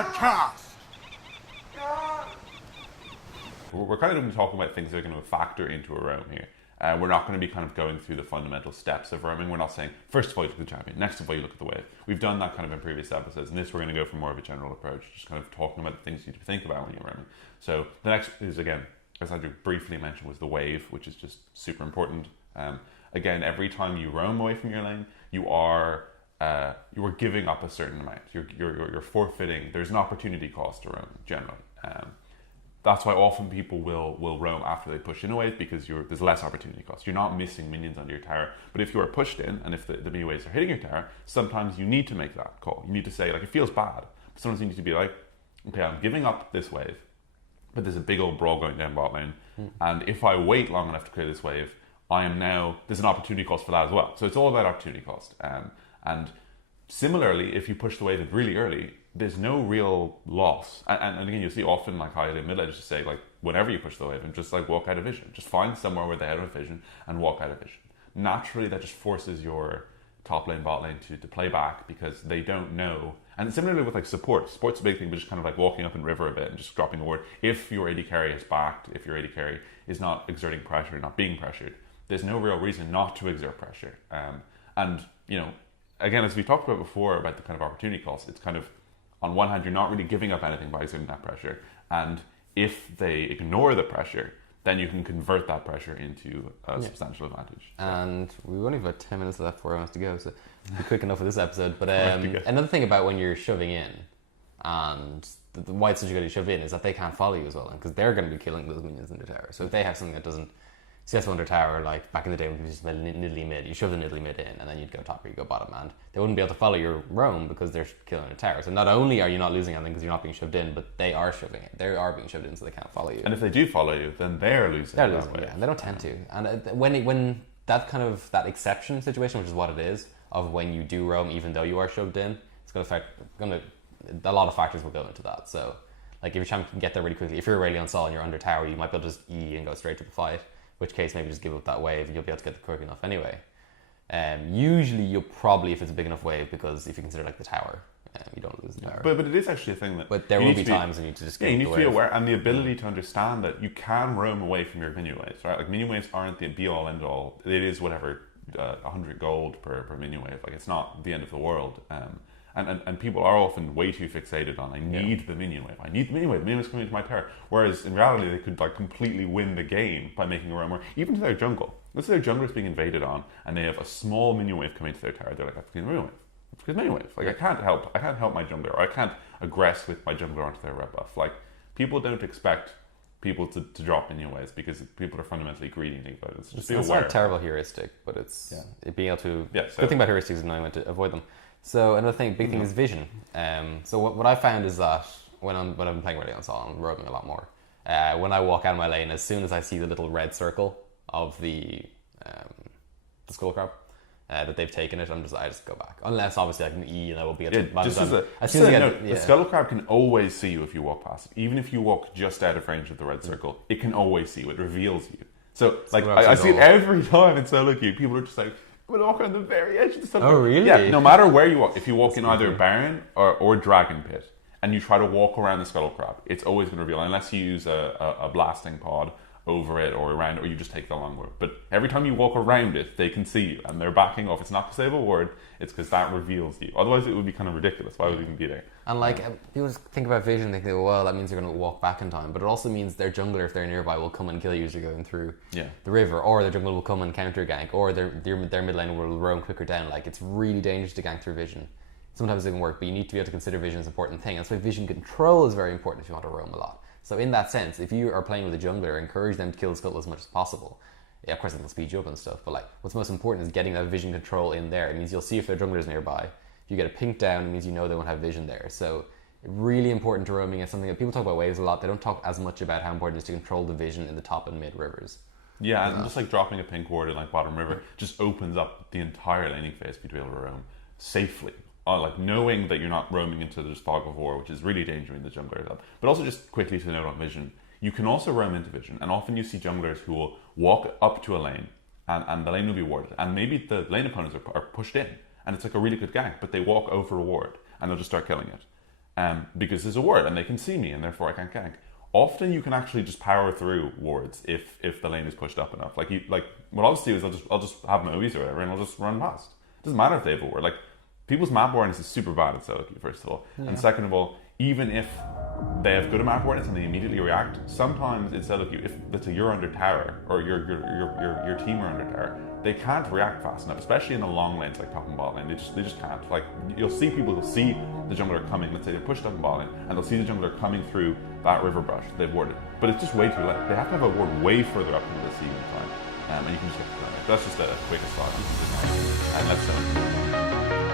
a chance. We're kind of going to be talking about things that are going to factor into a roam here. We're not going to be kind of going through the fundamental steps of roaming. We're not saying, first of all, you look at the champion, next of all, you look at the wave. We've done that kind of in previous episodes, and this we're going to go for more of a general approach, just kind of talking about the things you need to think about when you're roaming. So the next is, again, as Andrew briefly mentioned, was the wave, which is just super important. Again, every time you roam away from your lane, you are giving up a certain amount. You're forfeiting. There's an opportunity cost to roam generally. That's why often people will roam after they push in a wave, because there's less opportunity cost. You're not missing minions under your tower. But if you are pushed in, and if the mini waves are hitting your tower, sometimes you need to make that call. You need to say, like, it feels bad. But sometimes you need to be like, okay, I'm giving up this wave, but there's a big old brawl going down bot lane. And if I wait long enough to clear this wave, there's an opportunity cost for that as well. So it's all about opportunity cost. And similarly, if you push the wave in really early, there's no real loss. And again, you'll see often, like, high lane mid lane just say, like, whenever you push the wave, and just like walk out of vision. Just find somewhere where they have a vision and walk out of vision. Naturally, that just forces your top lane, bot lane to play back, because they don't know. And similarly with, like, support. Support's a big thing, but just kind of like walking up in river a bit and just dropping a ward. If your AD carry is backed, if your AD carry is not exerting pressure, not being pressured, there's no real reason not to exert pressure. And, you know, again, as we talked about before about the kind of opportunity cost, it's kind of, on one hand, you're not really giving up anything by exerting that pressure. And if they ignore the pressure, then you can convert that pressure into a substantial advantage. And we've only got 10 minutes left before I want to go, so be quick enough for this episode. But another thing about when you're shoving in, and why it's such a good to shove in, is that they can't follow you as well, because they're going to be killing those minions in their tower. So if they have something that doesn't CS1 under tower, like back in the day when you just went niddly mid, you shove the niddly mid in, and then you'd go top or you go bottom, and they wouldn't be able to follow your roam because they're killing a tower. So not only are you not losing anything because you're not being shoved in, but they are shoving it. They are being shoved in, so they can't follow you. And if they do follow you, then they're losing. They're losing, yeah. And they don't tend to. And when that kind of that exception situation, which is what it is, of when you do roam even though you are shoved in, it's going to affect. A lot of factors will go into that. So, like, if your champion can get there really quickly, if you're Aurelion Sol and you're under tower, you might be able to just E and go straight to the fight. Which case, maybe just give up that wave, you'll be able to get the quick enough anyway. Usually, you'll probably, if it's a big enough wave, because if you consider like the tower, you don't lose the tower. But it is actually a thing that. But there will be times when you need to just. Yeah, you need to be aware, and the ability to understand that you can roam away from your minion waves, right? Like, minion waves aren't the be all end all. It is whatever 100 gold per minion wave. Like, it's not the end of the world. And people are often way too fixated on, I need the minion wave. I need the minion wave. Minion wave's coming into my tower. Whereas in reality, they could, like, completely win the game by making a roamer, even to their jungle. Let's say their jungle is being invaded on, and they have a small minion wave coming to their tower. They're like, I have to clean the minion wave. It's because minion wave. Like, I can't help my jungler, or I can't aggress with my jungler onto their red buff. Like, people don't expect people to drop minion waves because people are fundamentally greedy and think about it. So just be aware. It's not a terrible heuristic, but it's being able to. Yeah, good thing about heuristics is knowing when to avoid them. So another big thing is vision. So what I found is that when I'm playing Aurelion Sol, I'm roaming a lot more. When I walk out of my lane, as soon as I see the little red circle of the Skullcrab that they've taken it, I just go back. Unless obviously I can E and I will be able to. The Skullcrab can always see you if you walk past it. Even if you walk just out of range of the red circle, it can always see you. It reveals you. So like I see it every time in solo queue. People are just like, we'll walk on the very edge of the sun. Oh, really? Yeah, no matter where you walk, if you walk in either Baron or Dragon Pit, and you try to walk around the Scuttle Crab, it's always going to reveal, unless you use a blasting pod over it or around it, or you just take the long road. But every time you walk around it, they can see you, and they're backing off. It's not because they have a ward, it's because that reveals you. Otherwise, it would be kind of ridiculous. Why would it even be there? And like, people think about vision, they think, well, that means you're going to walk back in time. But it also means their jungler, if they're nearby, will come and kill you as you're going through the river. Or their jungler will come and counter gank. Or their mid lane will roam quicker down. Like, it's really dangerous to gank through vision. Sometimes it can work, but you need to be able to consider vision as an important thing. That's why vision control is very important if you want to roam a lot. So in that sense, if you are playing with a jungler, encourage them to kill the scuttle as much as possible. Yeah, of course, it'll speed you up and stuff, but like, what's most important is getting that vision control in there. It means you'll see if their jungler is nearby. If you get a pink down, it means you know they won't have vision there. So really important to roaming is something that people talk about waves a lot. They don't talk as much about how important it is to control the vision in the top and mid rivers. Yeah, and just like dropping a pink ward in like bottom river just opens up the entire laning phase for you to be able to roam safely. Like knowing that you're not roaming into the fog of war, which is really dangerous in the jungler. But also just quickly to note on vision, you can also roam into vision, and often you see junglers who will walk up to a lane and the lane will be warded, and maybe the lane opponents are pushed in, and it's like a really good gank, but they walk over a ward and they'll just start killing it. because there's a ward and they can see me and therefore I can't gank. Often you can actually just power through wards if the lane is pushed up enough. Like what I'll just do is I'll just have movies or whatever and I'll just run past. It doesn't matter if they have a ward. Like people's map awareness is super bad at Solo queue, first of all, and second of all, even if they have good map awareness and they immediately react, sometimes in Solo queue, if let's say you're under tower or your team are under tower, they can't react fast enough, especially in the long lanes like top and bot lane. They just can't. Like you'll see people who'll see the jungler coming. Let's say they push top and bot lane, and they'll see the jungler coming through that river brush. They've warded, but it's just way too late. They have to have a ward way further up into the season time, and you can just get to that. That's just a quick aside. And let's